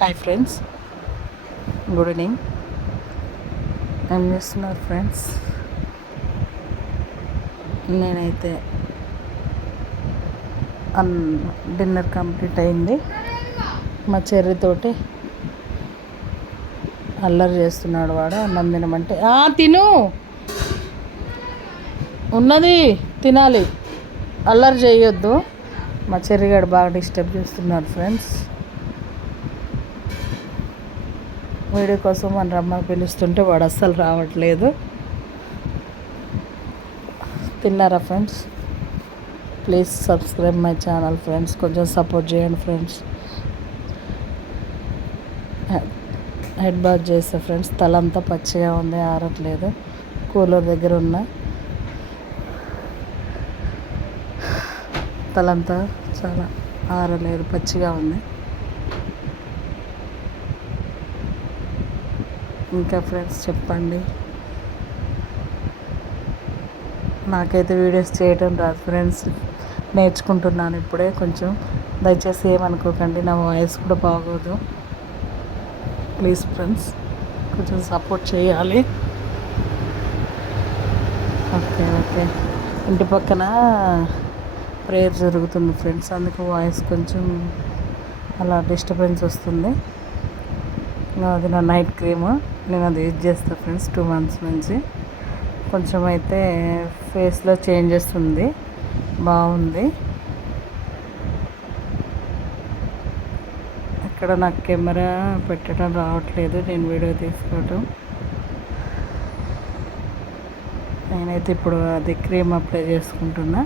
Hi friends, good evening. ఏం చేస్తున్నారు friends? నేనైతే డిన్నర్ కంప్లీట్ అయింది. మా చెర్రితోటి అల్లరి చేస్తున్నాడు వాడు. అన్నం తినమంటే తిను ఉన్నది తినాలి, అల్లరి చేయొద్దు. మా చెర్రిగాడు బాగా డిస్టర్బ్ చేస్తున్నాడు ఫ్రెండ్స్. వీడియో కోసం మన రమ్మని పిలుస్తుంటే వాడు అస్సలు రావట్లేదు. తిన్నారా friends? Please subscribe my channel friends. కొంచెం సపోర్ట్ చేయండి ఫ్రెండ్స్. హెడ్ బాత్ చేస్తే ఫ్రెండ్స్ తలంతా పచ్చిగా ఉంది, ఆరట్లేదు. కూలర్ దగ్గర ఉన్న తలంతా చాలా ఆరలేదు, పచ్చిగా ఉంది. ఇంకా ఫ్రెండ్స్ చెప్పండి. నాకైతే వీడియోస్ చేయడం రాదు ఫ్రెండ్స్, నేర్చుకుంటున్నాను ఇప్పుడే. కొంచెం దయచేసి ఏమనుకోకండి, నా వాయిస్ కూడా బాగోదు. ప్లీజ్ ఫ్రెండ్స్ కొంచెం సపోర్ట్ చేయాలి. Okay okay. ఇంటి పక్కన ప్రేయర్ జరుగుతుంది ఫ్రెండ్స్, అందుకు వాయిస్ కొంచెం అలా డిస్టర్బెన్స్ వస్తుంది. అది నా నైట్ క్రీమ్, నేను అది యూజ్ చేస్తాను ఫ్రెండ్స్ 2 months నుంచి. కొంచెం అయితే ఫేస్లో చేంజెస్ ఉంది, బాగుంది. ఇక్కడ నాకు కెమెరా పెట్టడం రావట్లేదు, నేను వీడియో తీసుకోవటం. నేనైతే ఇప్పుడు అది క్రీమ్ అప్లై చేసుకుంటున్నా.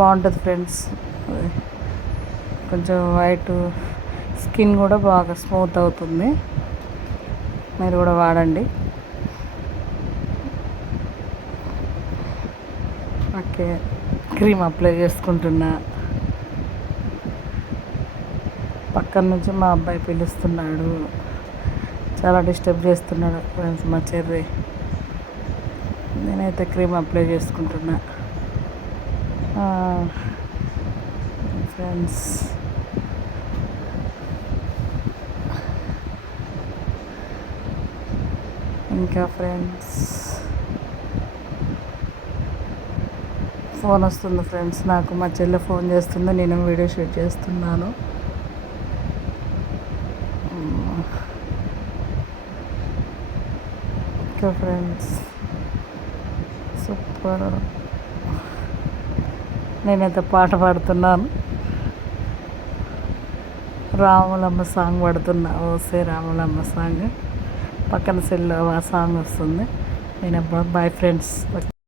బాగుంటుంది ఫ్రెండ్స్, కొంచెం వైట్ స్కిన్ కూడా బాగా స్మూత్ అవుతుంది. మీరు కూడా వాడండి. ఓకే, క్రీమ్ అప్లై చేసుకుంటున్నా. పక్కన నుంచి మా అబ్బాయి పిలుస్తున్నాడు, చాలా డిస్టర్బ్ చేస్తున్నాడు ఫ్రెండ్స్ మా చెర్రీ. నేనైతే క్రీమ్ అప్లై చేసుకుంటున్నా ఫ్రెండ్స్. ఇంకా ఫ్రెండ్స్ ఫోన్ వస్తుంది ఫ్రెండ్స్ నాకు. మా చెల్లె ఫోన్ చేస్తుంది, నేను వీడియో షూట్ చేస్తున్నాను. Okay friends, super. నేనైతే పాట పాడుతున్నాను, రాములమ్మ సాంగ్ పాడుతున్నా. ఓసే రాములమ్మ సాంగ్ పక్కన సెల్లో ఆ సాంగ్ వస్తుంది. నేను బాయ్ ఫ్రెండ్స్.